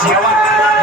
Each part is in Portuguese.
Tinha uma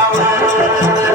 out.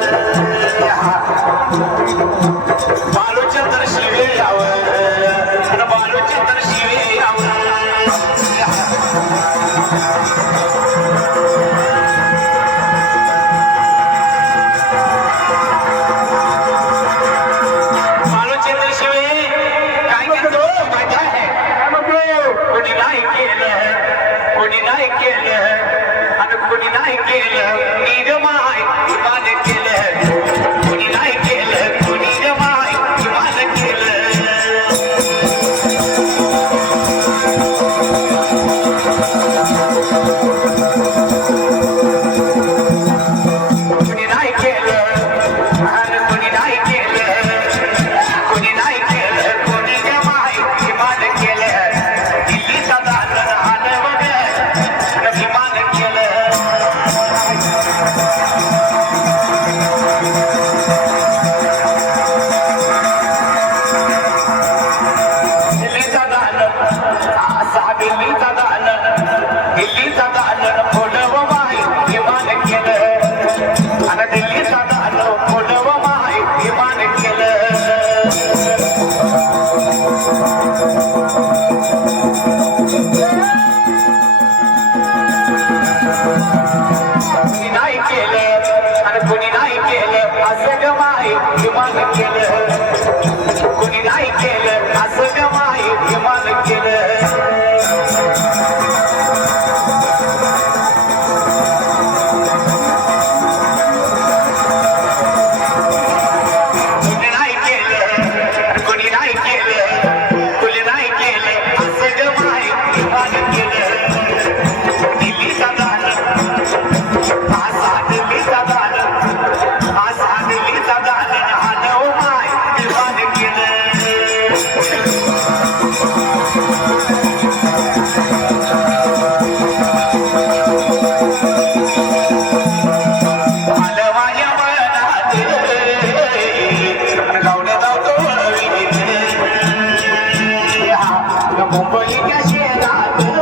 acompanhe que a chegada